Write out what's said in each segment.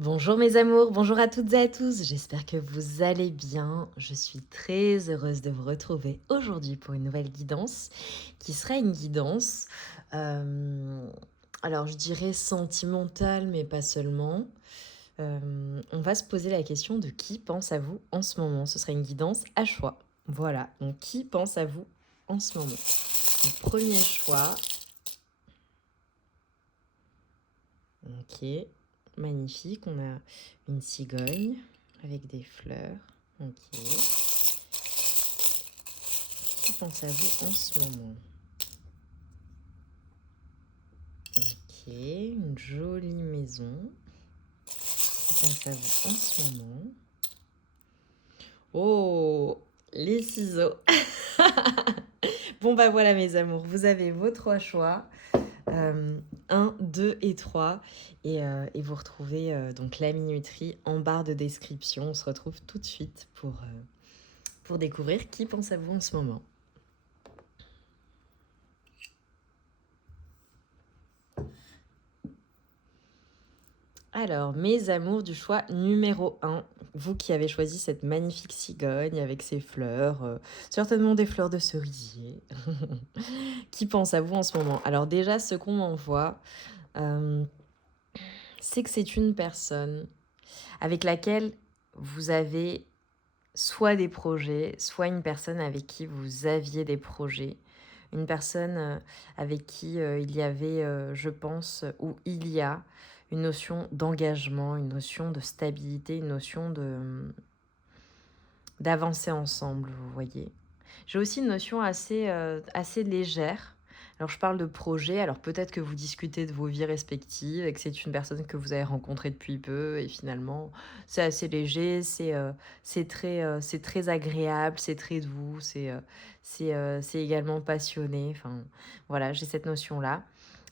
Bonjour mes amours, bonjour à toutes et à tous, j'espère que vous allez bien. Je suis très heureuse de vous retrouver aujourd'hui pour une nouvelle guidance qui sera une guidance, euh, alors je dirais sentimentale mais pas seulement. On va se poser la question de qui pense à vous en ce moment. Ce sera une guidance à choix. Voilà, donc qui pense à vous en ce moment. Donc, premier choix, ok, magnifique, on a une cigogne avec des fleurs. Ok. Qui pense à vous en ce moment? Ok, une jolie maison. Qui pense à vous en ce moment? Oh, les ciseaux. Bon bah voilà mes amours, vous avez vos trois choix. 1, 2 et 3. Et vous retrouvez donc la minuterie en barre de description. On se retrouve tout de suite pour découvrir qui pense à vous en ce moment. Alors, mes amours du choix numéro 1, vous qui avez choisi cette magnifique cigogne avec ses fleurs, certainement des fleurs de cerisier, qui pense à vous en ce moment? Alors déjà, ce qu'on m'envoie, euh, c'est que c'est une personne avec laquelle vous avez soit des projets, soit une personne avec qui vous aviez des projets. Une personne avec qui il y avait, je pense, ou il y a une notion d'engagement, une notion de stabilité, une notion d'avancer ensemble, vous voyez. J'ai aussi une notion assez légère. Alors, je parle de projet. Alors, peut-être que vous discutez de vos vies respectives et que c'est une personne que vous avez rencontrée depuis peu. Et finalement, c'est assez léger, c'est très agréable, c'est très doux, c'est également passionné. Enfin, voilà, j'ai cette notion-là.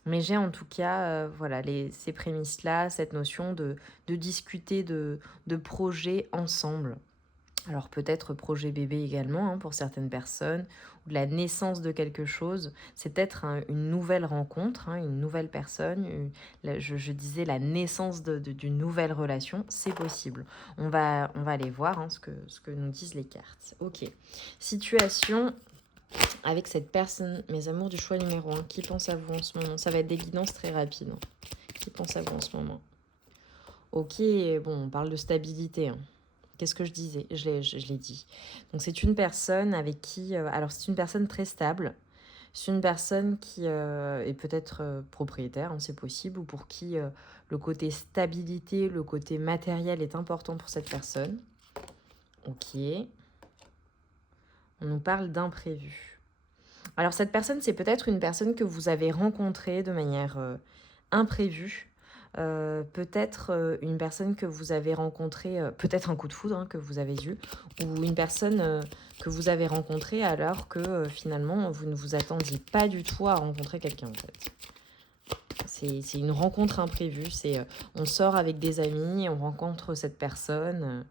Mais j'ai en tout cas voilà, ces prémices-là, cette notion de discuter de projets ensemble. Alors peut-être projet bébé également pour certaines personnes, ou de la naissance de quelque chose. C'est peut-être une nouvelle rencontre, une nouvelle personne. Je disais la naissance d'une nouvelle relation, c'est possible. On va aller voir ce que nous disent les cartes. Ok. Situation avec cette personne, mes amours du choix numéro 1, qui pense à vous en ce moment? Ça va être des guidances très rapides. Qui pense à vous en ce moment? Ok, bon, on parle de stabilité. Qu'est-ce que je disais? Je l'ai dit. Donc c'est une personne avec qui... alors c'est une personne très stable. C'est une personne qui est peut-être propriétaire, c'est possible, ou pour qui le côté stabilité, le côté matériel est important pour cette personne. Ok. On nous parle d'imprévu. Alors cette personne, c'est peut-être une personne que vous avez rencontrée de manière imprévue. Peut-être une personne que vous avez rencontrée, peut-être un coup de foudre que vous avez eu, ou une personne que vous avez rencontrée alors que finalement vous ne vous attendiez pas du tout à rencontrer quelqu'un en fait. C'est une rencontre imprévue, on sort avec des amis, on rencontre cette personne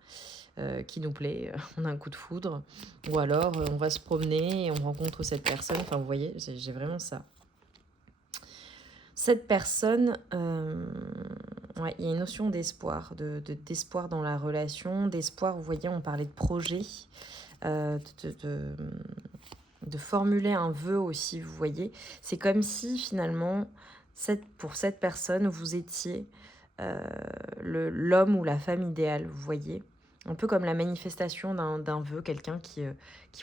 qui nous plaît, on a un coup de foudre, ou alors on va se promener et on rencontre cette personne, enfin vous voyez, j'ai vraiment ça. Cette personne, ouais, il y a une notion d'espoir, d'espoir dans la relation, d'espoir, vous voyez, on parlait de projet, euh, de, de, de formuler un vœu aussi, vous voyez. C'est comme si finalement, pour cette personne, vous étiez l'homme ou la femme idéale, vous voyez. Un peu comme la manifestation d'un vœu, quelqu'un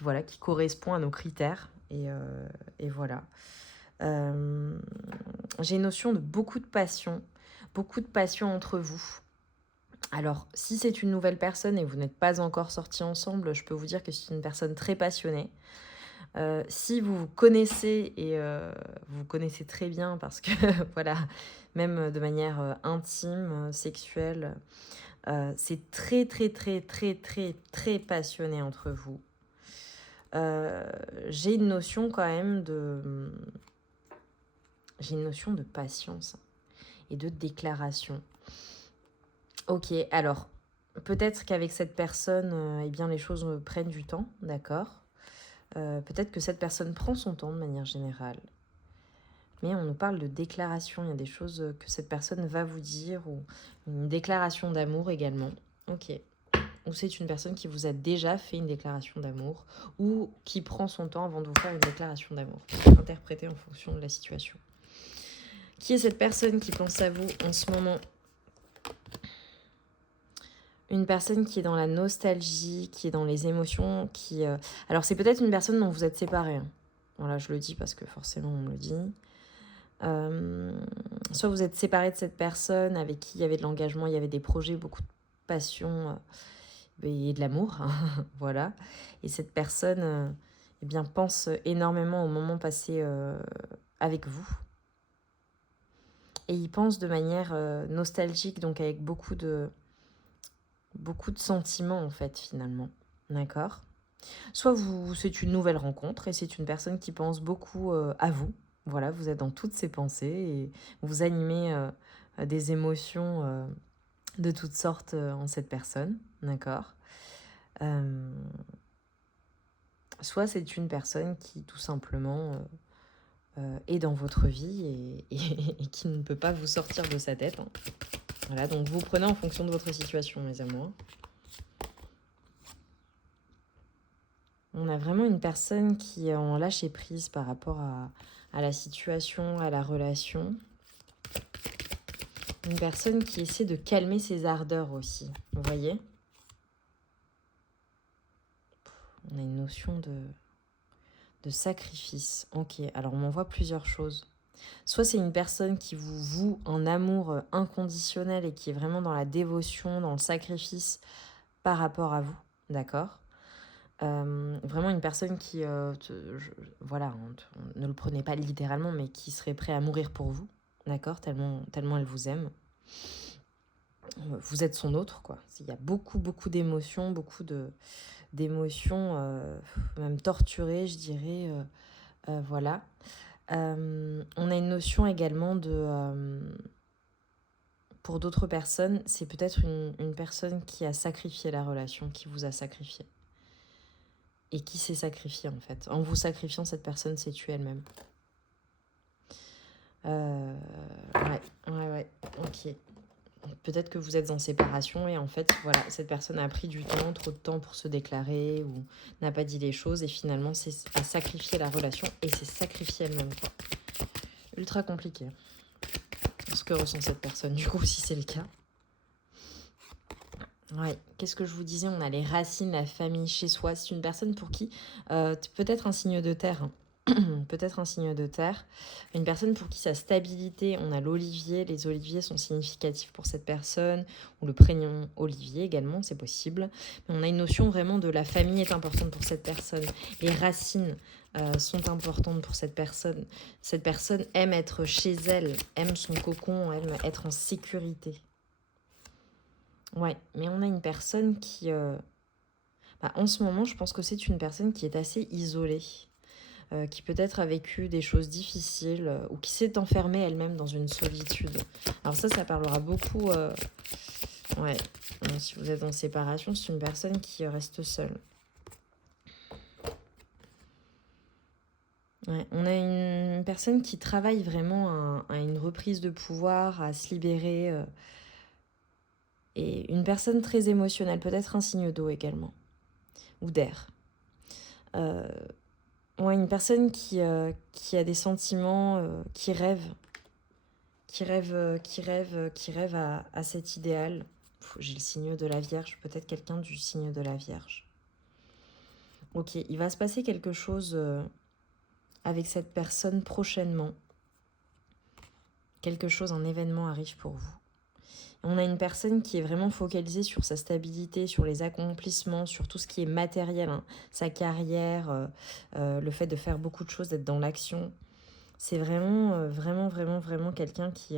voilà, qui correspond à nos critères. Et voilà. Euh, j'ai une notion de beaucoup de passion entre vous. Alors, si c'est une nouvelle personne et vous n'êtes pas encore sortis ensemble, je peux vous dire que c'est une personne très passionnée. Si vous vous connaissez et vous vous connaissez très bien parce que voilà, même de manière intime, sexuelle, c'est très très très très très très passionné entre vous. J'ai une notion quand même j'ai une notion de patience et de déclaration. Ok, alors peut-être qu'avec cette personne, eh bien les choses prennent du temps, d'accord. Peut-être que cette personne prend son temps de manière générale. mais on nous parle de déclaration. Il y a des choses que cette personne va vous dire, ou une déclaration d'amour également. Ok. Ou c'est une personne qui vous a déjà fait une déclaration d'amour, ou qui prend son temps avant de vous faire une déclaration d'amour. Interprétez en fonction de la situation. Qui est cette personne qui pense à vous en ce moment ? Une personne qui est dans la nostalgie, qui est dans les émotions, qui... Alors, c'est peut-être une personne dont vous êtes séparés. Hein. Voilà, je le dis parce que forcément, on me le dit. Soit vous êtes séparés de cette personne avec qui il y avait de l'engagement, il y avait des projets, beaucoup de passion et de l'amour. Voilà. Et cette personne eh bien, pense énormément au moment passé avec vous. Et il pense de manière nostalgique, donc avec beaucoup de sentiments en fait finalement, d'accord ? Soit c'est une nouvelle rencontre et c'est une personne qui pense beaucoup à vous, voilà, vous êtes dans toutes ses pensées et vous animez des émotions de toutes sortes en cette personne, d'accord ? Soit c'est une personne qui tout simplement est dans votre vie et qui ne peut pas vous sortir de sa tête, hein. Voilà, donc vous prenez en fonction de votre situation, mes amours. On a vraiment une personne qui est en lâcher prise par rapport à la situation, à la relation. Une personne qui essaie de calmer ses ardeurs aussi, vous voyez ? On a une notion de sacrifice. Ok, alors on m'envoie plusieurs choses. Soit c'est une personne qui vous voue un amour inconditionnel et qui est vraiment dans la dévotion, dans le sacrifice par rapport à vous, d'accord ? Vraiment une personne qui, voilà, ne le prenez pas littéralement, mais qui serait prêt à mourir pour vous, d'accord ? Tellement elle vous aime. Vous êtes son autre, quoi. Il y a beaucoup d'émotions, d'émotions, même torturées, je dirais, voilà. On a une notion également de... pour d'autres personnes, c'est peut-être une personne qui a sacrifié la relation, qui vous a sacrifié. Et qui s'est sacrifiée, en fait. En vous sacrifiant, cette personne s'est tuée elle-même. Ouais, ok. Peut-être que vous êtes en séparation et en fait, voilà, cette personne a pris du temps, trop de temps pour se déclarer ou n'a pas dit les choses et finalement a sacrifié la relation et s'est sacrifiée elle-même, quoi. Ultra compliqué. Ce que ressent cette personne, du coup, si c'est le cas. Ouais, qu'est-ce que je vous disais ? On a les racines, la famille chez soi. C'est une personne pour qui, peut-être un signe de terre, hein. Peut-être un signe de terre. Une personne pour qui sa stabilité, on a l'olivier. Les oliviers sont significatifs pour cette personne. Ou le prénom olivier également, c'est possible. Mais on a une notion vraiment de la famille est importante pour cette personne. Les racines sont importantes pour cette personne. Cette personne aime être chez elle, aime son cocon, aime être en sécurité. Ouais, mais on a une personne qui... en ce moment, je pense que c'est une personne qui est assez isolée, qui peut-être a vécu des choses difficiles ou qui s'est enfermée elle-même dans une solitude. Alors ça parlera beaucoup... ouais, si vous êtes en séparation, c'est une personne qui reste seule. Ouais, on a une personne qui travaille vraiment à une reprise de pouvoir, à se libérer... et une personne très émotionnelle, peut-être un signe d'eau également, ou d'air. Ouais, une personne qui a des sentiments, qui rêve à cet idéal. J'ai le signe de la Vierge, peut-être quelqu'un du signe de la Vierge. Ok, il va se passer quelque chose avec cette personne prochainement. Quelque chose, un événement arrive pour vous. On a une personne qui est vraiment focalisée sur sa stabilité, sur les accomplissements, sur tout ce qui est matériel, hein, sa carrière, le fait de faire beaucoup de choses, d'être dans l'action. C'est vraiment quelqu'un qui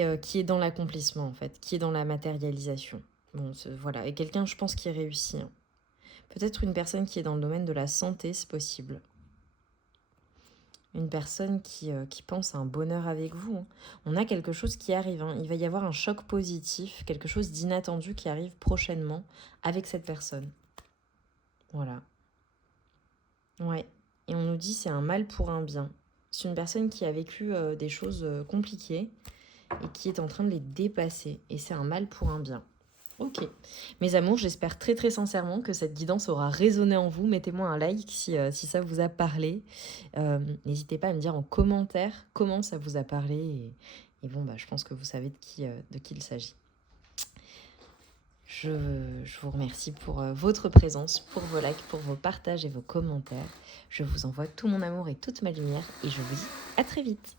est dans l'accomplissement, en fait, qui est dans la matérialisation. Bon, voilà, et quelqu'un, je pense, qui réussit. Hein. Peut-être une personne qui est dans le domaine de la santé, c'est possible. Une personne qui pense à un bonheur avec vous. Hein. On a quelque chose qui arrive. Hein. Il va y avoir un choc positif, quelque chose d'inattendu qui arrive prochainement avec cette personne. Voilà. Ouais. Et on nous dit c'est un mal pour un bien. C'est une personne qui a vécu des choses compliquées et qui est en train de les dépasser. Et c'est un mal pour un bien. Ok. Mes amours, j'espère très très sincèrement que cette guidance aura résonné en vous. Mettez-moi un like si ça vous a parlé. N'hésitez pas à me dire en commentaire comment ça vous a parlé. Et bon, je pense que vous savez de qui il s'agit. Je vous remercie pour votre présence, pour vos likes, pour vos partages et vos commentaires. Je vous envoie tout mon amour et toute ma lumière et je vous dis à très vite.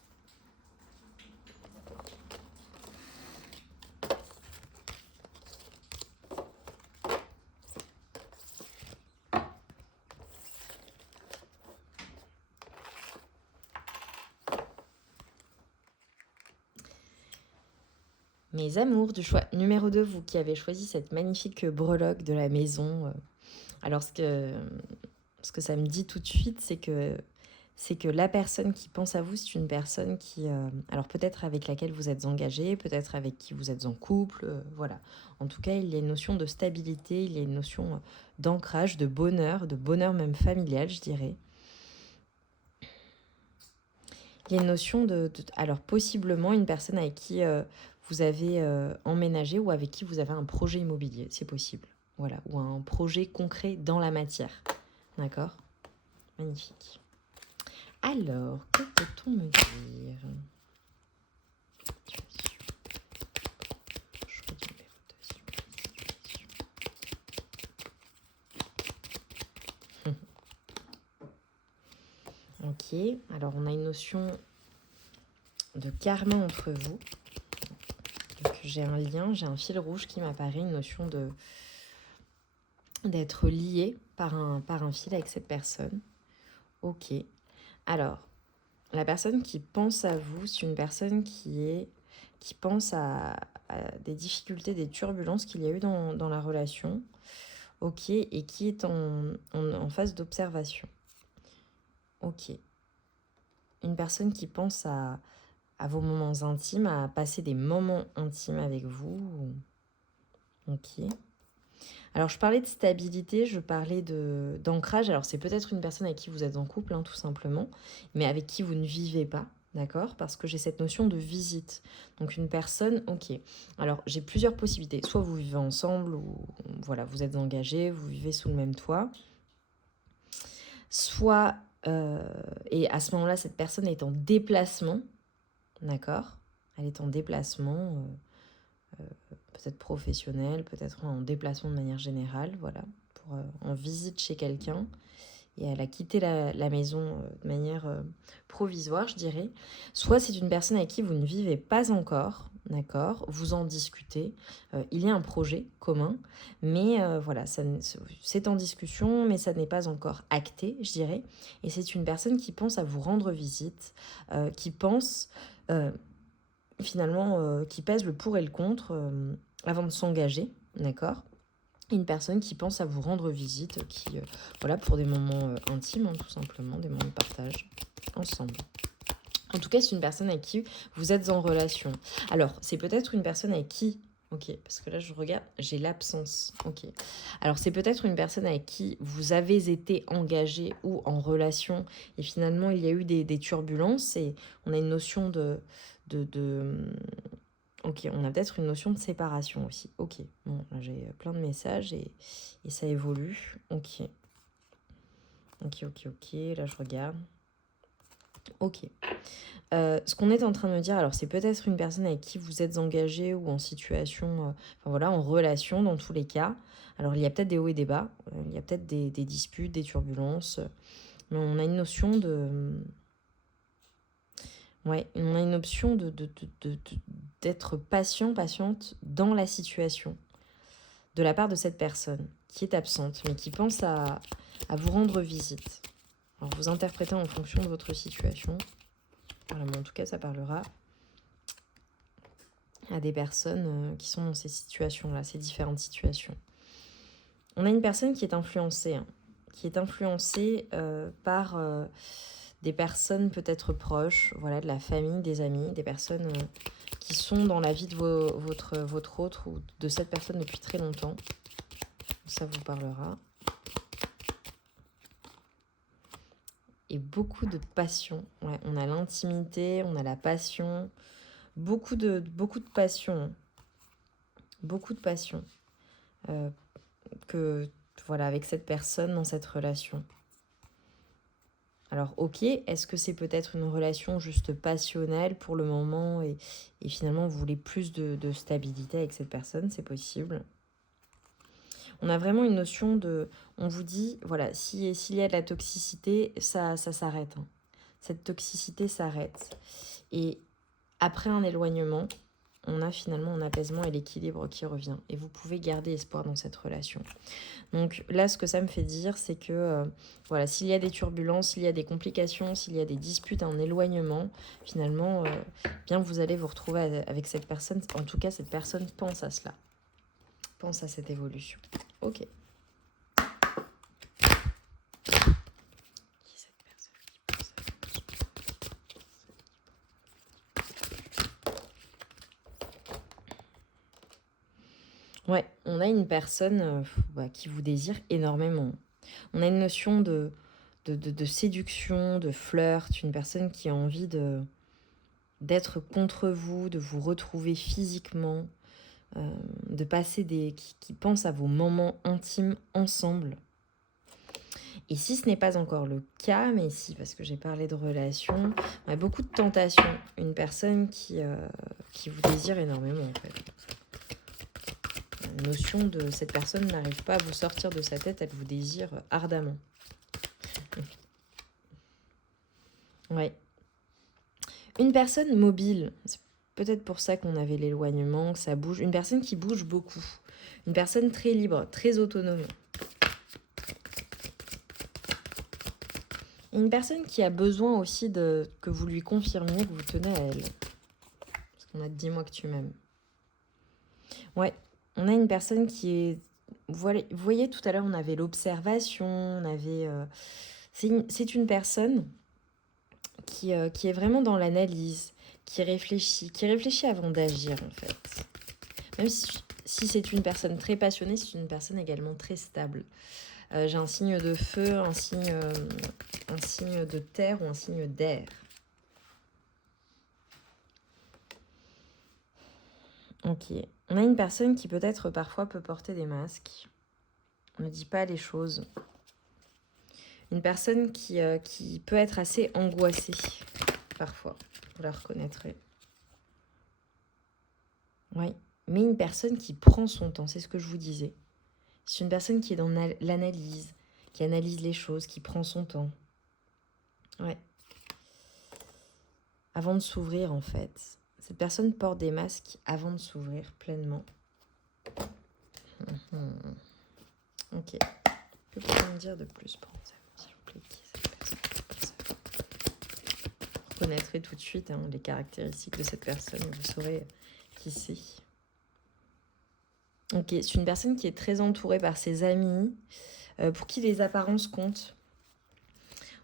Mes amours du choix numéro 2, vous qui avez choisi cette magnifique breloque de la maison. Alors ce que ça me dit tout de suite, c'est que la personne qui pense à vous, c'est une personne qui, alors peut-être avec laquelle vous êtes engagé, peut-être avec qui vous êtes en couple, voilà. En tout cas, il y a une notion de stabilité, il y a une notion d'ancrage, de bonheur même familial, je dirais. Il y a une notion alors possiblement une personne avec qui vous avez emménagé ou avec qui vous avez un projet immobilier, c'est possible. Voilà, ou un projet concret dans la matière. D'accord ? Magnifique. Alors, que peut-on me dire ? Ok, alors on a une notion de karma entre vous. Donc j'ai un lien, j'ai un fil rouge qui m'apparaît, une notion d'être lié par un fil avec cette personne. Ok, alors la personne qui pense à vous, c'est une personne qui pense à des difficultés, des turbulences qu'il y a eu dans la relation. Ok, et qui est en phase d'observation. Ok. Une personne qui pense à vos moments intimes, à passer des moments intimes avec vous. Ok. Alors, je parlais de stabilité, je parlais d'ancrage. Alors, c'est peut-être une personne avec qui vous êtes en couple, tout simplement, mais avec qui vous ne vivez pas, d'accord ? Parce que j'ai cette notion de visite. Donc, une personne, ok. Alors, j'ai plusieurs possibilités. Soit vous vivez ensemble, ou voilà, vous êtes engagés, vous vivez sous le même toit. Soit, et à ce moment-là, cette personne est en déplacement, d'accord ? Elle est en déplacement, peut-être professionnel, peut-être en déplacement de manière générale, voilà, en visite chez quelqu'un. Et elle a quitté la maison de manière provisoire, je dirais. Soit c'est une personne avec qui vous ne vivez pas encore, d'accord, vous en discutez. Il y a un projet commun, mais voilà, c'est en discussion, mais ça n'est pas encore acté, je dirais. Et c'est une personne qui pense à vous rendre visite, qui pense finalement, qui pèse le pour et le contre avant de s'engager, d'accord ? Une personne qui pense à vous rendre visite, qui, voilà, pour des moments intimes, tout simplement, des moments de partage ensemble. En tout cas, c'est une personne avec qui vous êtes en relation. Alors, c'est peut-être une personne avec qui... Ok, parce que là, je regarde, j'ai l'absence. Ok. Alors, c'est peut-être une personne avec qui vous avez été engagé ou en relation et finalement, il y a eu des turbulences et on a une notion de Ok, on a peut-être une notion de séparation aussi. Ok, bon, là j'ai plein de messages et ça évolue. Ok. Là je regarde. Ok. Ce qu'on est en train de me dire, alors c'est peut-être une personne avec qui vous êtes engagé ou en situation, enfin voilà, en relation dans tous les cas. Alors il y a peut-être des hauts et des bas, il y a peut-être des disputes, des turbulences, mais on a une notion de... Ouais, on a une option d'être patiente dans la situation de la part de cette personne qui est absente, mais qui pense à vous rendre visite. Alors, vous interprétez en fonction de votre situation. Voilà, mais en tout cas, ça parlera à des personnes qui sont dans ces situations-là, ces différentes situations. On a une personne qui est influencée, par des personnes peut-être proches, voilà, de la famille, des amis, des personnes qui sont dans la vie de votre autre ou de cette personne depuis très longtemps. Ça vous parlera. et beaucoup de passion. Ouais, on a l'intimité, on a la passion, beaucoup de passion, hein. Beaucoup de passion euh, que voilà avec cette personne dans cette relation. Alors ok, est-ce que c'est peut-être une relation juste passionnelle pour le moment et finalement vous voulez plus de stabilité avec cette personne, c'est possible. On a vraiment une notion de... On vous dit, voilà, s'il y a de la toxicité, ça s'arrête, hein. Cette toxicité s'arrête. Et après un éloignement, on a finalement un apaisement et l'équilibre qui revient. Et vous pouvez garder espoir dans cette relation. Donc là, ce que ça me fait dire, c'est que voilà, s'il y a des turbulences, s'il y a des complications, s'il y a des disputes, un éloignement, finalement, bien vous allez vous retrouver avec cette personne. En tout cas, cette personne pense à cela. Pense à cette évolution. Ok. Qui est cette personne qui pense à l'évolution? Ouais, on a une personne qui vous désire énormément. On a une notion de séduction, de flirt, une personne qui a envie d'être contre vous, de vous retrouver physiquement, de passer qui pense à vos moments intimes ensemble. Et si ce n'est pas encore le cas, mais si, parce que j'ai parlé de relations, on a beaucoup de tentations. Une personne qui vous désire énormément, en fait. La notion de cette personne n'arrive pas à vous sortir de sa tête, elle vous désire ardemment. Ouais. Une personne mobile, c'est peut-être pour ça qu'on avait l'éloignement, que ça bouge. Une personne qui bouge beaucoup. Une personne très libre, très autonome. Une personne qui a besoin aussi que vous lui confirmiez que vous tenez à elle. Parce qu'on a dit dis-moi que tu m'aimes. Ouais, on a une personne qui est... Vous voyez, tout à l'heure, on avait l'observation, on avait... C'est une personne qui est vraiment dans l'analyse, qui réfléchit avant d'agir, en fait. Même si c'est une personne très passionnée, c'est une personne également très stable. J'ai un signe de feu, un signe de terre ou un signe d'air. Ok. On a une personne qui peut-être parfois peut porter des masques. On ne dit pas les choses. Une personne qui peut être assez angoissée, parfois. Vous la reconnaîtrez. Oui. Mais une personne qui prend son temps, c'est ce que je vous disais. C'est une personne qui est dans l'analyse, qui analyse les choses, qui prend son temps. Ouais. Avant de s'ouvrir, en fait. Cette personne porte des masques avant de s'ouvrir pleinement. Ok. Que pouvez-vous me dire de plus pour nous, s'il vous plaît, qui est cette personne? Vous reconnaîtrez tout de suite les caractéristiques de cette personne. Vous saurez qui c'est. Ok, c'est une personne qui est très entourée par ses amis, pour qui les apparences comptent.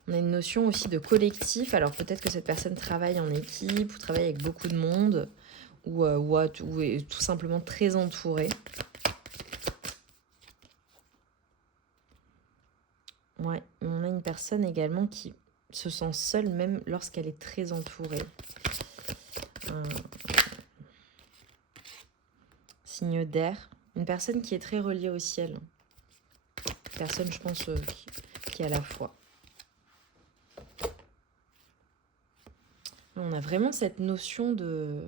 On a une notion aussi de collectif. Alors peut-être que cette personne travaille en équipe ou travaille avec beaucoup de monde ou est tout simplement très entourée. Ouais, on a une personne également qui se sent seule même lorsqu'elle est très entourée. Signe d'air. Une personne qui est très reliée au ciel. Une personne, je pense, qui a la foi. On a vraiment cette notion de...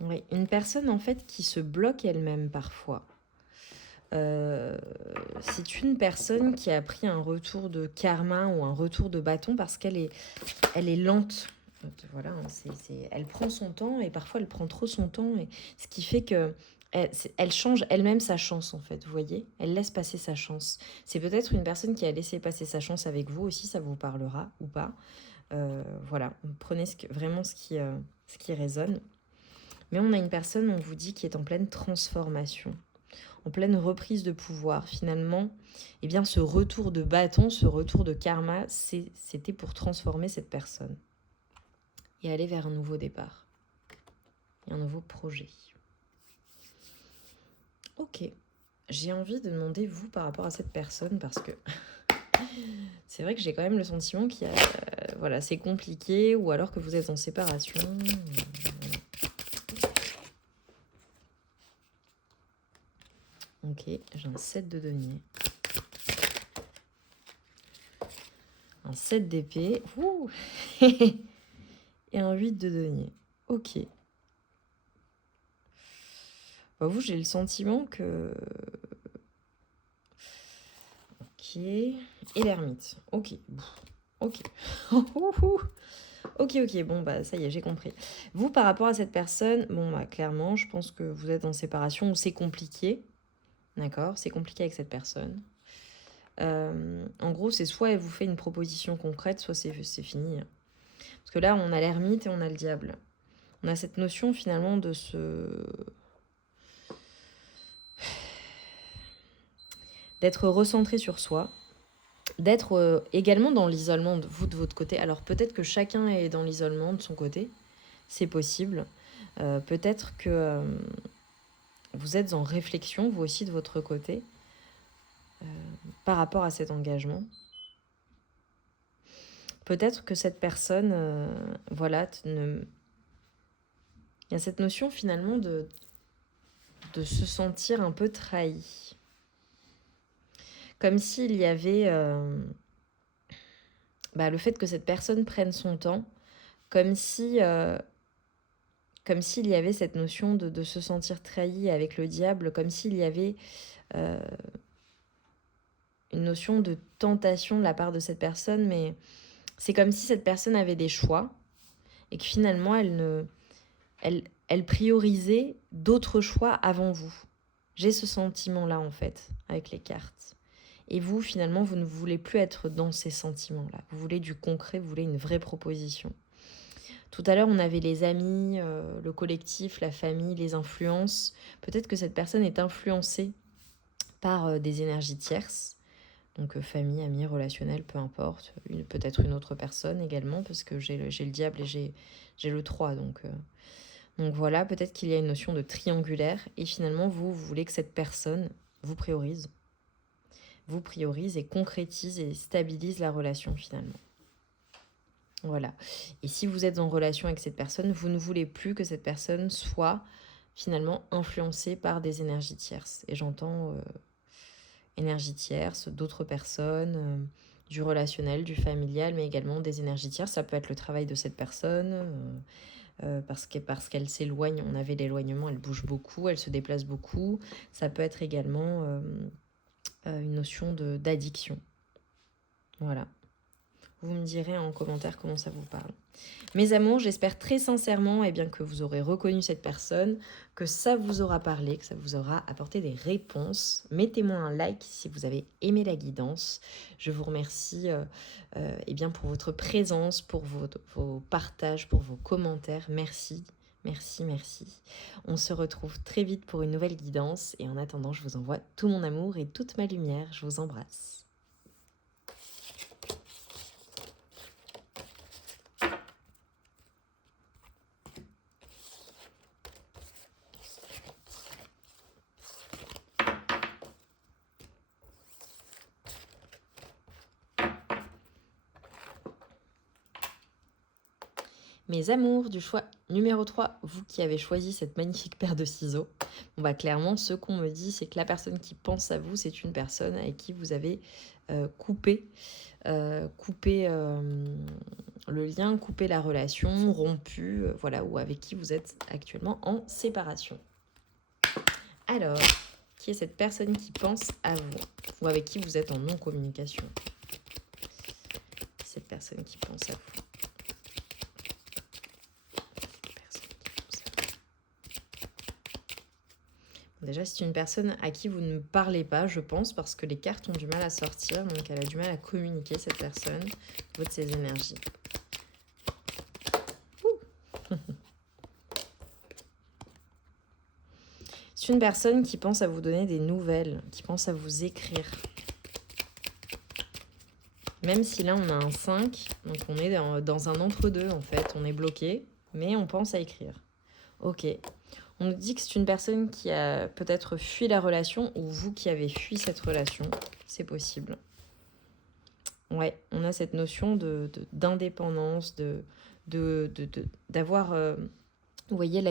Oui, une personne en fait qui se bloque elle-même parfois. C'est une personne qui a pris un retour de karma ou un retour de bâton parce qu'elle est lente. Voilà, elle prend son temps et parfois elle prend trop son temps, et ce qui fait que elle change elle-même sa chance en fait, vous voyez. Elle laisse passer sa chance. C'est peut-être une personne qui a laissé passer sa chance avec vous aussi, ça vous parlera ou pas. Voilà, prenez vraiment ce qui résonne. Mais on a une personne, on vous dit, qui est en pleine transformation, en pleine reprise de pouvoir. Finalement, eh bien, ce retour de bâton, ce retour de karma, c'était pour transformer cette personne et aller vers un nouveau départ et un nouveau projet. Ok. j'ai envie de demander, vous, par rapport à cette personne, parce que c'est vrai que j'ai quand même le sentiment qu'il y a... voilà, c'est compliqué, ou alors que vous êtes en séparation. Ok, j'ai un 7 de denier. Un 7 d'épée. Ouh. Et un 8 de denier. Ok. Bah vous, j'ai le sentiment que... Ok. Et l'ermite. Ok. Ok. Ok, ok. Bon, bah ça y est, j'ai compris. Vous, par rapport à cette personne, bon, bah clairement, je pense que vous êtes en séparation ou c'est compliqué. D'accord? C'est compliqué avec cette personne. En gros, c'est soit elle vous fait une proposition concrète, soit c'est fini. Parce que là, on a l'ermite et on a le diable. On a cette notion finalement de d'être recentré sur soi, d'être également dans l'isolement de vous de votre côté. Alors peut-être que chacun est dans l'isolement de son côté, c'est possible. Peut-être que vous êtes en réflexion, vous aussi de votre côté, par rapport à cet engagement. Peut-être que cette personne, voilà, il y a cette notion finalement de se sentir un peu trahi. Comme s'il y avait le fait que cette personne prenne son temps, comme si comme s'il y avait cette notion de se sentir trahi avec le diable, comme s'il y avait une notion de tentation de la part de cette personne, mais c'est comme si cette personne avait des choix et que finalement elle priorisait d'autres choix avant vous. J'ai ce sentiment-là en fait avec les cartes. Et vous, finalement, vous ne voulez plus être dans ces sentiments-là. Vous voulez du concret, vous voulez une vraie proposition. Tout à l'heure, on avait les amis, le collectif, la famille, les influences. Peut-être que cette personne est influencée par des énergies tierces. Donc famille, amis, relationnel, peu importe. Peut-être une autre personne également, parce que j'ai le diable et j'ai le 3. Donc voilà, peut-être qu'il y a une notion de triangulaire. Et finalement, vous voulez que cette personne vous priorise et concrétise et stabilise la relation finalement. Voilà. Et si vous êtes en relation avec cette personne, vous ne voulez plus que cette personne soit finalement influencée par des énergies tierces. Et j'entends énergies tierces, d'autres personnes, du relationnel, du familial, mais également des énergies tierces. Ça peut être le travail de cette personne, parce qu'elle s'éloigne. On avait l'éloignement, elle bouge beaucoup, elle se déplace beaucoup. Ça peut être également une notion d'addiction. Voilà. Vous me direz en commentaire comment ça vous parle. Mes amours, j'espère très sincèrement que vous aurez reconnu cette personne, que ça vous aura parlé, que ça vous aura apporté des réponses. Mettez-moi un like si vous avez aimé la guidance. Je vous remercie pour votre présence, pour vos partages, pour vos commentaires. Merci. Merci, merci. On se retrouve très vite pour une nouvelle guidance. Et en attendant, je vous envoie tout mon amour et toute ma lumière. Je vous embrasse. Mes amours du choix numéro 3, vous qui avez choisi cette magnifique paire de ciseaux, clairement, ce qu'on me dit, c'est que la personne qui pense à vous, c'est une personne avec qui vous avez coupé le lien, coupé la relation, rompu, ou avec qui vous êtes actuellement en séparation. Alors, qui est cette personne qui pense à vous ou avec qui vous êtes en non-communication? Cette personne qui pense à vous. Déjà, c'est une personne à qui vous ne parlez pas, je pense, parce que les cartes ont du mal à sortir. Donc, elle a du mal à communiquer, cette personne, au niveau de ses énergies. C'est une personne qui pense à vous donner des nouvelles, qui pense à vous écrire. Même si là, on a un 5, donc on est dans un entre-deux, en fait. On est bloqué, mais on pense à écrire. Ok. On nous dit que c'est une personne qui a peut-être fui la relation ou vous qui avez fui cette relation. C'est possible. Ouais, on a cette notion d'indépendance, d'avoir... vous voyez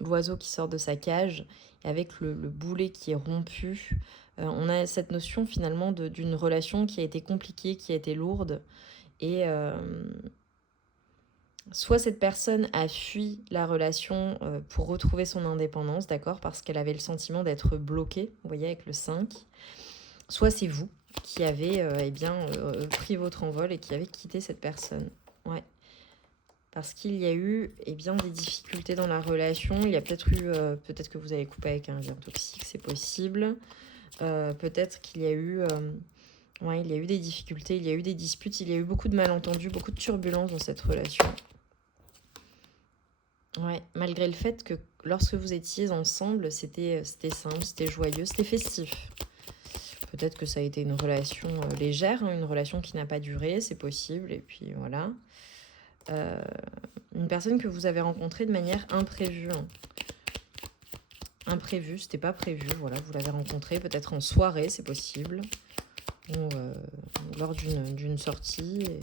l'oiseau qui sort de sa cage et avec le boulet qui est rompu. On a cette notion finalement d'une relation qui a été compliquée, qui a été lourde. Et soit cette personne a fui la relation pour retrouver son indépendance, d'accord, parce qu'elle avait le sentiment d'être bloquée, vous voyez, avec le 5. Soit c'est vous qui avez pris votre envol et qui avez quitté cette personne. Ouais. Parce qu'il y a eu des difficultés dans la relation. Il y a peut-être eu, peut-être que vous avez coupé avec un lien toxique, c'est possible. Peut-être qu'il y a eu, il y a eu des difficultés, il y a eu des disputes, il y a eu beaucoup de malentendus, beaucoup de turbulences dans cette relation. Ouais, malgré le fait que lorsque vous étiez ensemble, c'était simple, c'était joyeux, c'était festif. Peut-être que ça a été une relation légère, une relation qui n'a pas duré, c'est possible, et puis voilà. Une personne que vous avez rencontrée de manière imprévue. Imprévue, c'était pas prévu, voilà, vous l'avez rencontrée peut-être en soirée, c'est possible, ou lors d'une sortie, et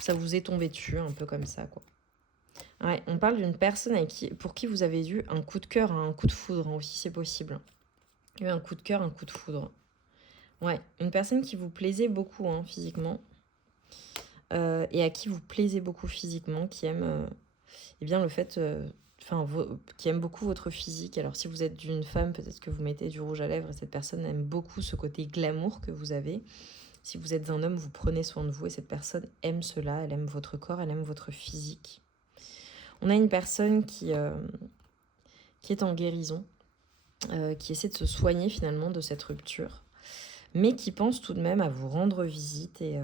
ça vous est tombé dessus, un peu comme ça, quoi. Ouais, on parle d'une personne pour qui vous avez eu un coup de cœur, un coup de foudre aussi, c'est possible. Il y a eu un coup de cœur, un coup de foudre. Ouais, une personne qui vous plaisait beaucoup physiquement, et à qui vous plaisez beaucoup physiquement, qui aime le fait... qui aime beaucoup votre physique. Alors si vous êtes une femme, peut-être que vous mettez du rouge à lèvres et cette personne aime beaucoup ce côté glamour que vous avez. Si vous êtes un homme, vous prenez soin de vous et cette personne aime cela, elle aime votre corps, elle aime votre physique. On a une personne qui est en guérison, qui essaie de se soigner finalement de cette rupture, mais qui pense tout de même à vous rendre visite et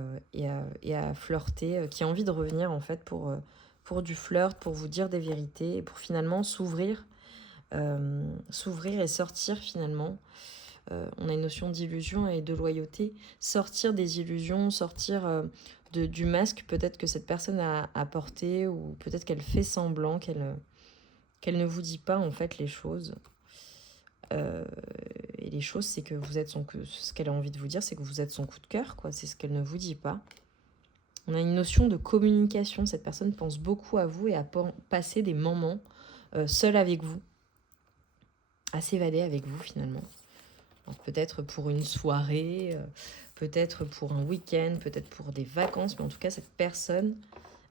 à flirter, qui a envie de revenir en fait pour du flirt, pour vous dire des vérités, et pour finalement s'ouvrir et sortir finalement. On a une notion d'illusion et de loyauté. Sortir des illusions, sortir du masque peut-être que cette personne a porté, ou peut-être qu'elle fait semblant, qu'elle ne vous dit pas en fait les choses. Et les choses, c'est que vous êtes ce qu'elle a envie de vous dire, c'est que vous êtes son coup de cœur, quoi. C'est ce qu'elle ne vous dit pas. On a une notion de communication. Cette personne pense beaucoup à vous et à passer des moments seule avec vous, à s'évader avec vous finalement. Donc, peut-être pour une soirée, peut-être pour un week-end, peut-être pour des vacances, mais en tout cas cette personne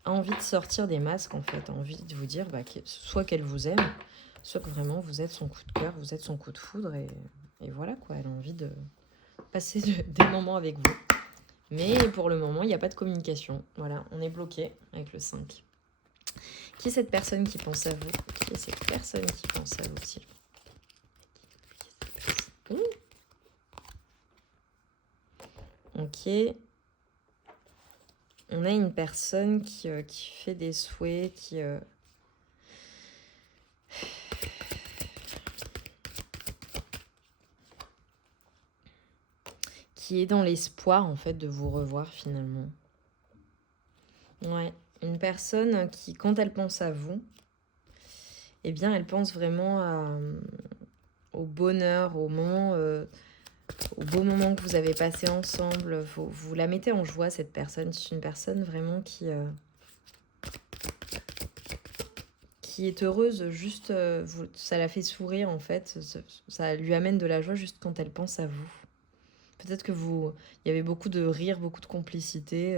a envie de sortir des masques en fait, a envie de vous dire soit qu'elle vous aime, soit que vraiment vous êtes son coup de cœur, vous êtes son coup de foudre, et voilà quoi, elle a envie de passer des moments avec vous. Mais pour le moment, il n'y a pas de communication. Voilà, on est bloqué avec le 5. Qui est cette personne qui pense à vous? Qui est cette personne qui pense à vous, s'il vous plaît? Ok. On a une personne qui fait des souhaits, qui est dans l'espoir en fait de vous revoir finalement. Ouais, une personne qui, quand elle pense à vous, elle pense vraiment au bonheur, au beau moment que vous avez passé ensemble. Vous la mettez en joie, cette personne. C'est une personne vraiment qui est heureuse, juste ça la fait sourire en fait, ça lui amène de la joie juste quand elle pense à vous. Peut-être que il y avait beaucoup de rire, beaucoup de complicité,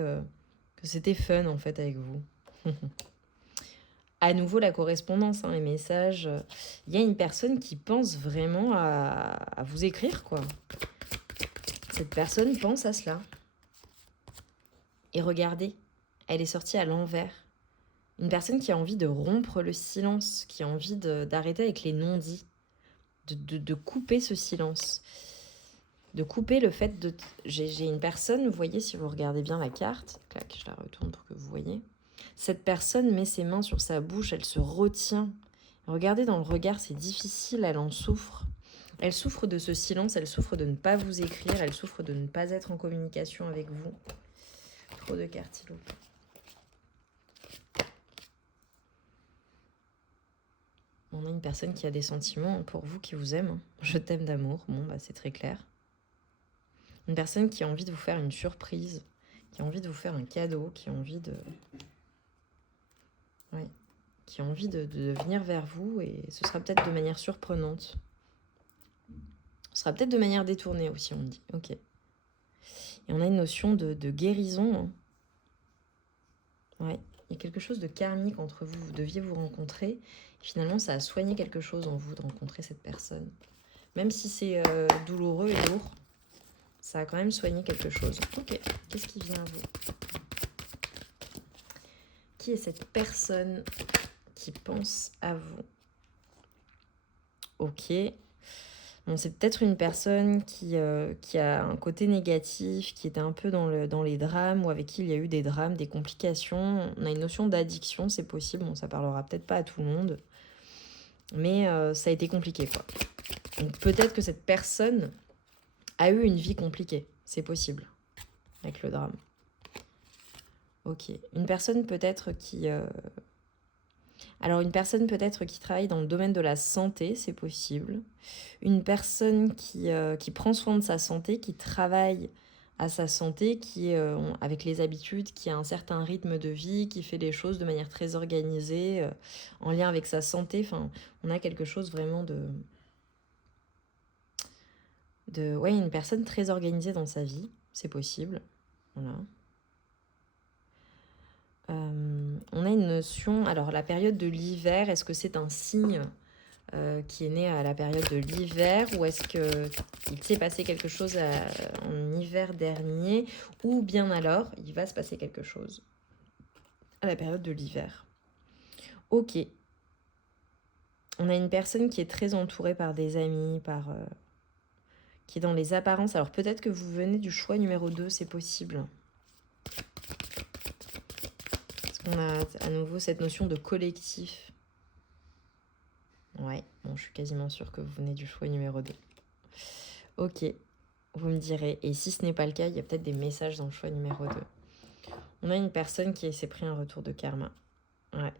que c'était fun en fait avec vous. À nouveau la correspondance, les messages, il y a une personne qui pense vraiment à vous écrire quoi. Cette personne pense à cela. Et regardez, elle est sortie à l'envers. Une personne qui a envie de rompre le silence, qui a envie d'arrêter avec les non-dits, de couper ce silence, de couper le fait de... J'ai une personne, vous voyez, si vous regardez bien la carte, clac, je la retourne pour que vous voyez. Cette personne met ses mains sur sa bouche, elle se retient. Regardez dans le regard, c'est difficile, elle en souffre. Elle souffre de ce silence, elle souffre de ne pas vous écrire, elle souffre de ne pas être en communication avec vous. Trop de cartes, s'il vous plaît. On On a une personne qui a des sentiments pour vous, qui vous aime. Hein. Je t'aime d'amour. Bon, bah c'est très clair. Une personne qui a envie de vous faire une surprise, qui a envie de vous faire un cadeau, qui a envie de... Ouais. Qui a envie de venir vers vous, et ce sera peut-être de manière surprenante. Ce sera peut-être de manière détournée aussi, on me dit. Ok. Et on a une notion de guérison. Hein. Ouais. Il y a quelque chose de karmique entre vous. Vous deviez vous rencontrer. Et finalement, ça a soigné quelque chose en vous de rencontrer cette personne. Même si c'est douloureux et lourd, ça a quand même soigné quelque chose. Ok. Qu'est-ce qui vient à vous? Qui est cette personne qui pense à vous? Ok. Bon, c'est peut-être une personne qui a un côté négatif, qui était un peu dans les drames, ou avec qui il y a eu des drames, des complications. On a une notion d'addiction, c'est possible. Bon, ça parlera peut-être pas à tout le monde, mais ça a été compliqué, quoi. Donc peut-être que cette personne a eu une vie compliquée. C'est possible, avec le drame. Ok. Une personne peut-être qui... Alors, une personne peut-être qui travaille dans le domaine de la santé, c'est possible. Une personne qui prend soin de sa santé, qui travaille à sa santé, qui avec les habitudes, qui a un certain rythme de vie, qui fait les choses de manière très organisée, en lien avec sa santé. Enfin, on a quelque chose vraiment ouais, une personne très organisée dans sa vie, c'est possible. Voilà. On a une notion... Alors, la période de l'hiver, est-ce que c'est un signe qui est né à la période de l'hiver, ou est-ce qu'il s'est passé quelque chose en hiver dernier, ou bien alors il va se passer quelque chose à la période de l'hiver? Ok. On a une personne qui est très entourée par des amis, qui est dans les apparences. Alors peut-être que vous venez du choix numéro 2, c'est possible. Parce qu'on a à nouveau cette notion de collectif. Ouais, bon, je suis quasiment sûre que vous venez du choix numéro 2. Ok, vous me direz. Et si ce n'est pas le cas, il y a peut-être des messages dans le choix numéro 2. On a une personne qui s'est pris un retour de karma. Ouais.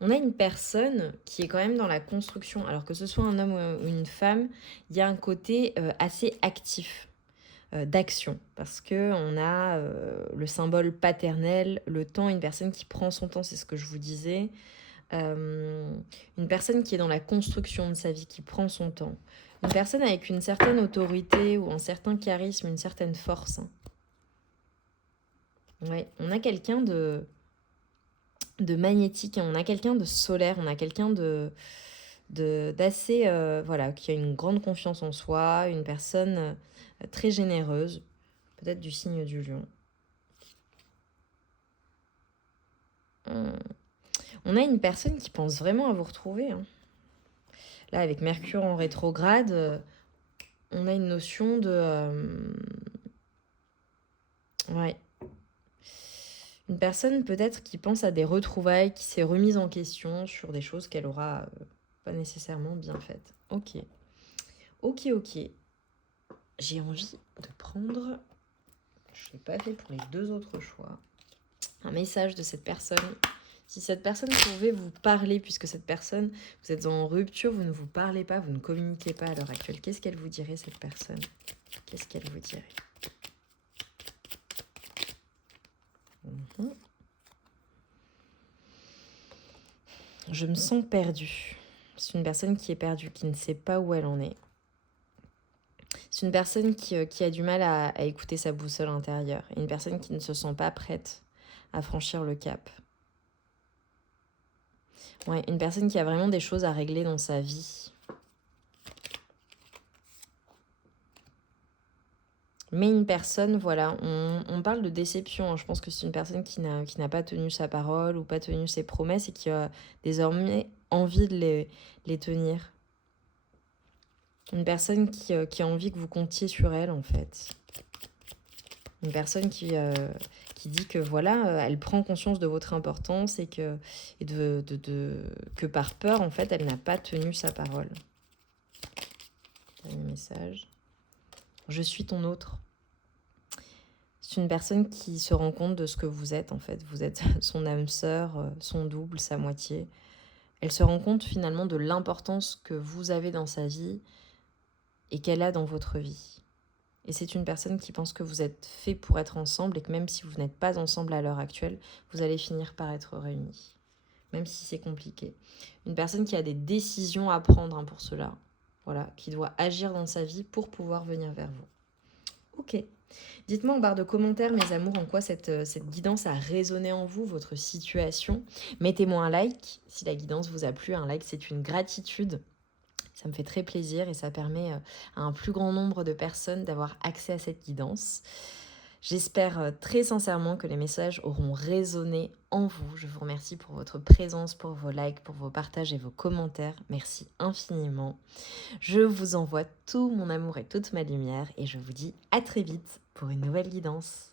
On a une personne qui est quand même dans la construction. Alors que ce soit un homme ou une femme, il y a un côté assez actif d'action. Parce qu'on a le symbole paternel, le temps, une personne qui prend son temps, c'est ce que je vous disais. Une personne qui est dans la construction de sa vie, qui prend son temps. Une personne avec une certaine autorité ou un certain charisme, une certaine force. Hein. Ouais, on a quelqu'un de magnétique, hein. On a quelqu'un de solaire, on a quelqu'un d'assez, voilà, qui a une grande confiance en soi, une personne très généreuse, peut-être du signe du lion. On a une personne qui pense vraiment à vous retrouver. Hein. Là, avec Mercure en rétrograde, on a une notion de... ouais. Une personne peut-être qui pense à des retrouvailles, qui s'est remise en question sur des choses qu'elle aura pas nécessairement bien faites. Ok. Ok, ok. J'ai envie de prendre... Je ne l'ai pas fait pour les 2 autres choix. Un message de cette personne. Si cette personne pouvait vous parler, puisque cette personne, vous êtes en rupture, vous ne vous parlez pas, vous ne communiquez pas à l'heure actuelle, qu'est-ce qu'elle vous dirait, cette personne? Qu'est-ce qu'elle vous dirait? Je me sens perdue. C'est une personne qui est perdue, qui ne sait pas où elle en est. C'est une personne qui a du mal à écouter sa boussole intérieure. Et une personne qui ne se sent pas prête à franchir le cap. Ouais, une personne qui a vraiment des choses à régler dans sa vie. Mais une personne, voilà, on parle de déception. Hein. Je pense que c'est une personne qui n'a pas tenu sa parole ou pas tenu ses promesses et qui a désormais envie de les tenir. Une personne qui a envie que vous comptiez sur elle, en fait. Une personne qui dit que, voilà, elle prend conscience de votre importance et que par peur, en fait, elle n'a pas tenu sa parole. Dernier message. Je suis ton autre. C'est une personne qui se rend compte de ce que vous êtes, en fait. Vous êtes son âme sœur, son double, sa moitié. Elle se rend compte finalement de l'importance que vous avez dans sa vie et qu'elle a dans votre vie. Et c'est une personne qui pense que vous êtes fait pour être ensemble et que même si vous n'êtes pas ensemble à l'heure actuelle, vous allez finir par être réunis, même si c'est compliqué. Une personne qui a des décisions à prendre pour cela, voilà, qui doit agir dans sa vie pour pouvoir venir vers vous. Ok. Dites-moi en barre de commentaires, mes amours, en quoi cette guidance a résonné en vous, votre situation. Mettez-moi un like si la guidance vous a plu. Un like, c'est une gratitude. Ça me fait très plaisir et ça permet à un plus grand nombre de personnes d'avoir accès à cette guidance. J'espère très sincèrement que les messages auront résonné en vous. Je vous remercie pour votre présence, pour vos likes, pour vos partages et vos commentaires. Merci infiniment. Je vous envoie tout mon amour et toute ma lumière et je vous dis à très vite pour une nouvelle guidance.